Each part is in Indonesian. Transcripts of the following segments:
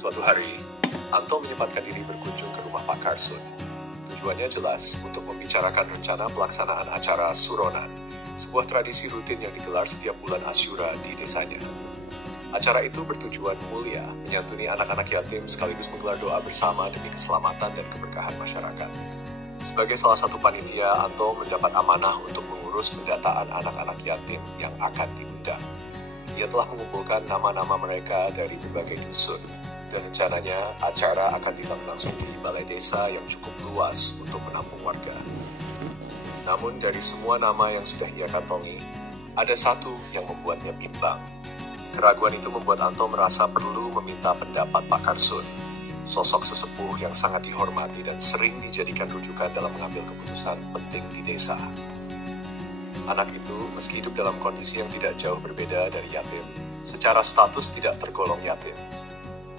Suatu hari, Anto menyempatkan diri berkunjung ke rumah Pak Carson. Tujuannya jelas untuk membicarakan rencana pelaksanaan acara Suronan, sebuah tradisi rutin yang digelar setiap bulan Asyura di desanya. Acara itu bertujuan mulia, menyantuni anak-anak yatim sekaligus menggelar doa bersama demi keselamatan dan keberkahan masyarakat. Sebagai salah satu panitia, Anto mendapat amanah untuk mengurus pendataan anak-anak yatim yang akan diundang. Ia telah mengumpulkan nama-nama mereka dari berbagai dusun, dan rencananya acara akan dilangsung di balai desa yang cukup luas untuk menampung warga. Namun dari semua nama yang sudah ia kantongi, ada satu yang membuatnya bimbang. Keraguan itu membuat Anto merasa perlu meminta pendapat Pak Carson, sosok sesepuh yang sangat dihormati dan sering dijadikan rujukan dalam mengambil keputusan penting di desa. Anak itu, meski hidup dalam kondisi yang tidak jauh berbeda dari yatim, secara status tidak tergolong yatim.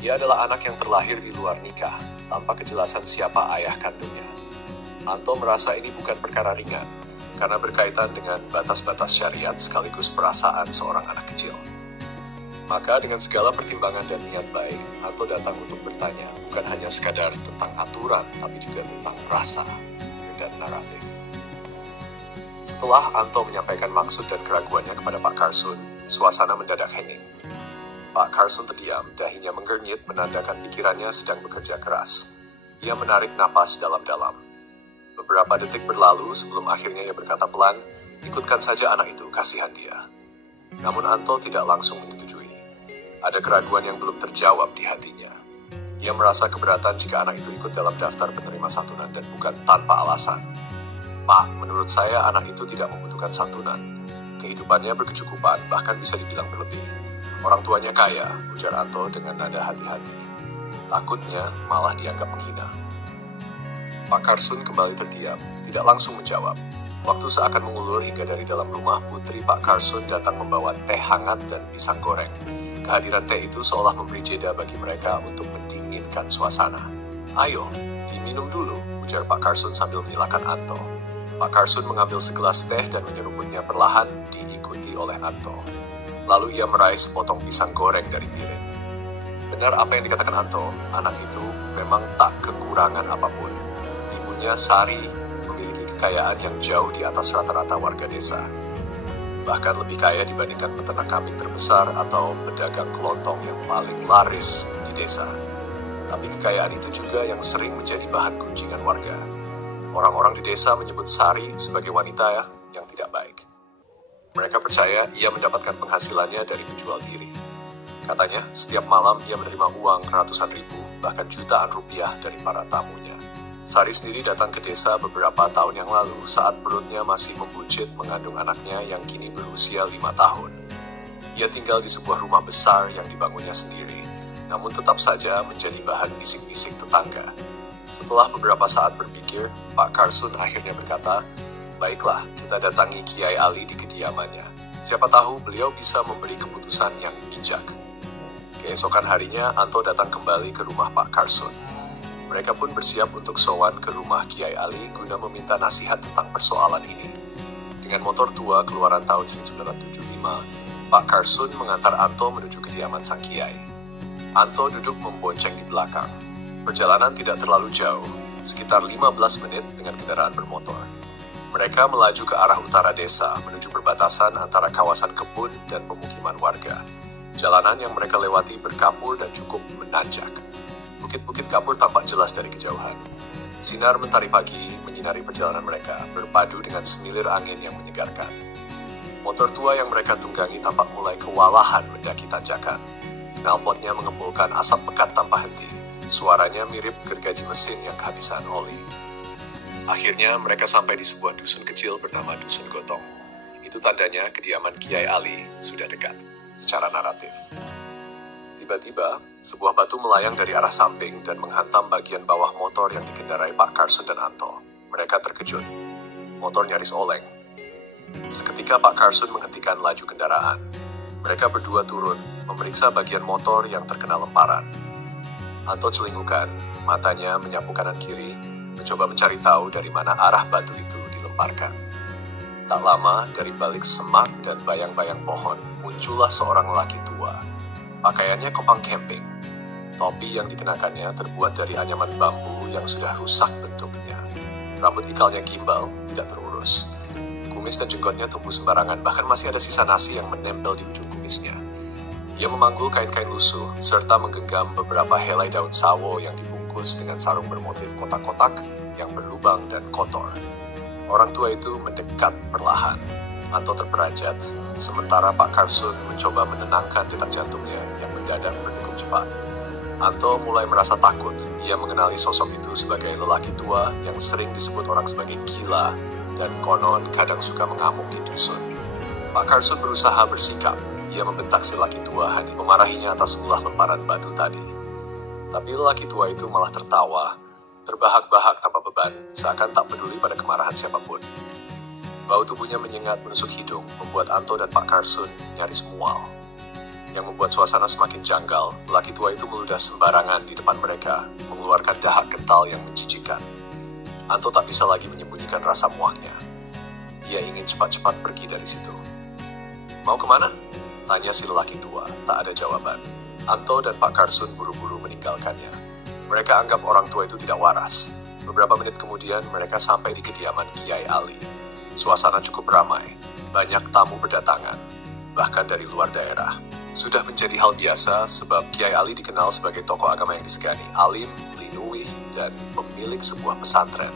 Ia adalah anak yang terlahir di luar nikah, tanpa kejelasan siapa ayah kandungnya. Anto merasa ini bukan perkara ringan, karena berkaitan dengan batas-batas syariat sekaligus perasaan seorang anak kecil. Maka dengan segala pertimbangan dan niat baik, Anto datang untuk bertanya, bukan hanya sekadar tentang aturan, tapi juga tentang rasa dan naratif. Setelah Anto menyampaikan maksud dan keraguannya kepada Pak Carson, suasana mendadak hening. Pak Carson terdiam, dahinya menggernyit menandakan pikirannya sedang bekerja keras. Ia menarik napas dalam-dalam. Beberapa detik berlalu sebelum akhirnya ia berkata pelan, ikutkan saja anak itu, kasihan dia. Namun Anto tidak langsung menyetujui. Ada keraguan yang belum terjawab di hatinya. Ia merasa keberatan jika anak itu ikut dalam daftar penerima santunan dan bukan tanpa alasan. Pak, menurut saya anak itu tidak membutuhkan santunan. Kehidupannya berkecukupan, bahkan bisa dibilang berlebih. Orang tuanya kaya, ujar Anto dengan nada hati-hati. Takutnya malah dianggap menghina. Pak Carson kembali terdiam, tidak langsung menjawab. Waktu seakan mengulur hingga dari dalam rumah, putri Pak Carson datang membawa teh hangat dan pisang goreng. Kehadiran teh itu seolah memberi jeda bagi mereka untuk mendinginkan suasana. Ayo, diminum dulu, ujar Pak Carson sambil menyilahkan Anto. Pak Carson mengambil segelas teh dan menyeruputnya perlahan, diikuti oleh Anto. Lalu ia meraih sepotong pisang goreng dari piring. Benar apa yang dikatakan Anto, anak itu memang tak kekurangan apapun. Ibunya Sari memiliki kekayaan yang jauh di atas rata-rata warga desa. Bahkan lebih kaya dibandingkan peternak kambing terbesar atau pedagang kelontong yang paling laris di desa. Tapi kekayaan itu juga yang sering menjadi bahan gunjingan warga. Orang-orang di desa menyebut Sari sebagai wanita yang tidak baik. Mereka percaya ia mendapatkan penghasilannya dari menjual diri. Katanya, setiap malam ia menerima uang ratusan ribu, bahkan jutaan rupiah dari para tamunya. Sari sendiri datang ke desa beberapa tahun yang lalu saat perutnya masih membuncit mengandung anaknya yang kini berusia 5 tahun. Ia tinggal di sebuah rumah besar yang dibangunnya sendiri, namun tetap saja menjadi bahan bisik-bisik tetangga. Setelah beberapa saat berpikir, Pak Carson akhirnya berkata, baiklah, kita datangi Kiai Ali di kediamannya. Siapa tahu beliau bisa memberi keputusan yang bijak. Keesokan harinya, Anto datang kembali ke rumah Pak Carson. Mereka pun bersiap untuk sowan ke rumah Kiai Ali guna meminta nasihat tentang persoalan ini. Dengan motor tua keluaran tahun 1975, Pak Carson mengantar Anto menuju kediaman sang Kiai. Anto duduk membonceng di belakang. Perjalanan tidak terlalu jauh, sekitar 15 menit dengan kendaraan bermotor. Mereka melaju ke arah utara desa menuju perbatasan antara kawasan kebun dan pemukiman warga. Jalanan yang mereka lewati berkapur dan cukup menanjak. Bukit-bukit kapur tampak jelas dari kejauhan. Sinar mentari pagi menyinari perjalanan mereka, berpadu dengan semilir angin yang menyegarkan. Motor tua yang mereka tunggangi tampak mulai kewalahan mendaki tanjakan. Knalpotnya mengembulkan asap pekat tanpa henti. Suaranya mirip gergaji mesin yang kehabisan oli. Akhirnya mereka sampai di sebuah dusun kecil bernama Dusun Gotong. Itu tandanya kediaman Kiai Ali sudah dekat, secara naratif. Tiba-tiba, sebuah batu melayang dari arah samping dan menghantam bagian bawah motor yang dikendarai Pak Carson dan Anto. Mereka terkejut. Motor nyaris oleng. Seketika Pak Carson menghentikan laju kendaraan. Mereka berdua turun, memeriksa bagian motor yang terkena lemparan. Anto celingukan, matanya menyapu kanan kiri, mencoba mencari tahu dari mana arah batu itu dilemparkan. Tak lama, dari balik semak dan bayang-bayang pohon, muncullah seorang lelaki tua. Pakaiannya kopang camping. Topi yang dikenakannya terbuat dari anyaman bambu yang sudah rusak bentuknya. Rambut ikalnya gimbal, tidak terurus. Kumis dan jenggotnya tumbuh sembarangan, bahkan masih ada sisa nasi yang menempel di ujung kumisnya. Ia memanggul kain-kain lusuh, serta menggenggam beberapa helai daun sawo yang dibungkus dengan sarung bermotif kotak-kotak yang berlubang dan kotor. Orang tua itu mendekat perlahan. Anto terperajat, sementara Pak Carson mencoba menenangkan detak jantungnya yang mendadak berdegup cepat. Anto mulai merasa takut. Ia mengenali sosok itu sebagai lelaki tua yang sering disebut orang sebagai gila dan konon kadang suka mengamuk di dusun. Pak Carson berusaha bersikap. Ia membentak si lelaki tua, hanya memarahinya atas sebuah lemparan batu tadi. Tapi lelaki tua itu malah tertawa, terbahak-bahak tanpa beban, seakan tak peduli pada kemarahan siapapun. Bau tubuhnya menyengat menusuk hidung, membuat Anto dan Pak Carson nyaris mual. Yang membuat suasana semakin janggal, lelaki tua itu meludah sembarangan di depan mereka, mengeluarkan dahak kental yang menjijikkan. Anto tak bisa lagi menyembunyikan rasa muaknya. Ia ingin cepat-cepat pergi dari situ. Mau kemana? Tanya si lelaki tua, tak ada jawaban. Anto dan Pak Carson buru-buru meninggalkannya. Mereka anggap orang tua itu tidak waras. Beberapa menit kemudian mereka sampai di kediaman Kiai Ali. Suasana cukup ramai, banyak tamu berdatangan, bahkan dari luar daerah. Sudah menjadi hal biasa sebab Kiai Ali dikenal sebagai tokoh agama yang disegani, alim, linuwih, dan pemilik sebuah pesantren.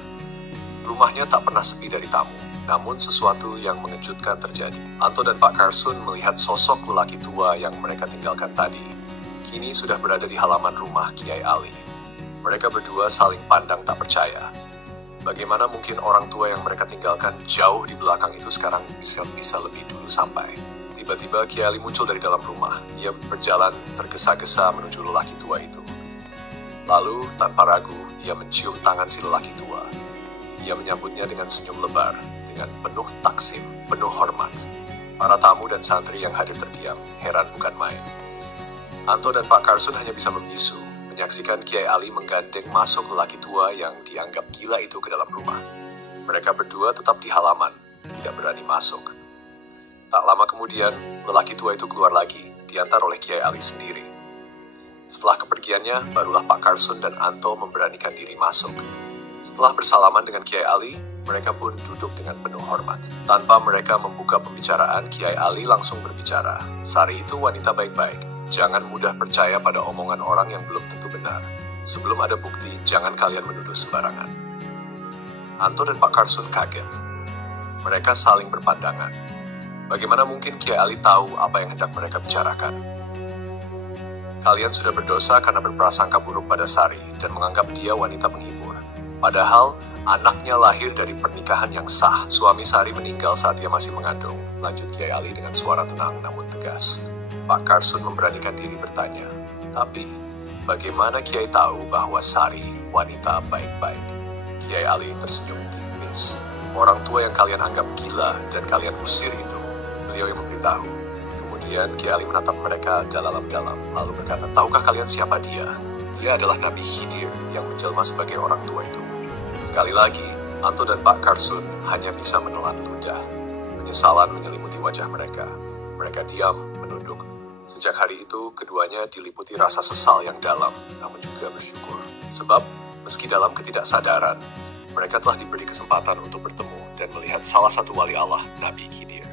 Rumahnya tak pernah sepi dari tamu, namun sesuatu yang mengejutkan terjadi. Anto dan Pak Carson melihat sosok lelaki tua yang mereka tinggalkan tadi. Kini sudah berada di halaman rumah Kiai Ali. Mereka berdua saling pandang tak percaya. Bagaimana mungkin orang tua yang mereka tinggalkan jauh di belakang itu sekarang bisa lebih dulu sampai. Tiba-tiba Kiai Ali muncul dari dalam rumah. Ia berjalan tergesa-gesa menuju lelaki tua itu. Lalu, tanpa ragu, ia mencium tangan si lelaki tua. Ia menyambutnya dengan senyum lebar, dengan penuh taksim, penuh hormat. Para tamu dan santri yang hadir terdiam, heran bukan main. Anto dan Pak Carson hanya bisa membisu, menyaksikan Kiai Ali menggandeng masuk lelaki tua yang dianggap gila itu ke dalam rumah. Mereka berdua tetap di halaman, tidak berani masuk. Tak lama kemudian, lelaki tua itu keluar lagi, diantar oleh Kiai Ali sendiri. Setelah kepergiannya, barulah Pak Carson dan Anto memberanikan diri masuk. Setelah bersalaman dengan Kiai Ali, mereka pun duduk dengan penuh hormat. Tanpa mereka membuka pembicaraan, Kiai Ali langsung berbicara. Sari itu wanita baik-baik. Jangan mudah percaya pada omongan orang yang belum tentu benar. Sebelum ada bukti, jangan kalian menuduh sembarangan. Anto dan Pak Carson kaget. Mereka saling berpandangan. Bagaimana mungkin Kiai Ali tahu apa yang hendak mereka bicarakan? Kalian sudah berdosa karena berprasangka buruk pada Sari dan menganggap dia wanita penghibur. Padahal, anaknya lahir dari pernikahan yang sah. Suami Sari meninggal saat ia masih mengandung. Lanjut Kiai Ali dengan suara tenang namun tegas. Pak Carson memberanikan diri bertanya, tapi bagaimana Kiai tahu bahwa Sari wanita baik-baik? Kiai Ali tersenyum tipis. Orang tua yang kalian anggap gila dan kalian usir itu, beliau yang memberitahu. Kemudian Kiai Ali menatap mereka dalam-dalam, lalu berkata, tahukah kalian siapa dia? Dia adalah Nabi Khidir yang menjelma sebagai orang tua itu. Sekali lagi, Anto dan Pak Carson hanya bisa menelan ludah. Penyesalan menyelimuti wajah mereka. Mereka diam, menunduk. Sejak hari itu, keduanya diliputi rasa sesal yang dalam, namun juga bersyukur. Sebab, meski dalam ketidaksadaran, mereka telah diberi kesempatan untuk bertemu dan melihat salah satu wali Allah, Nabi Khidir.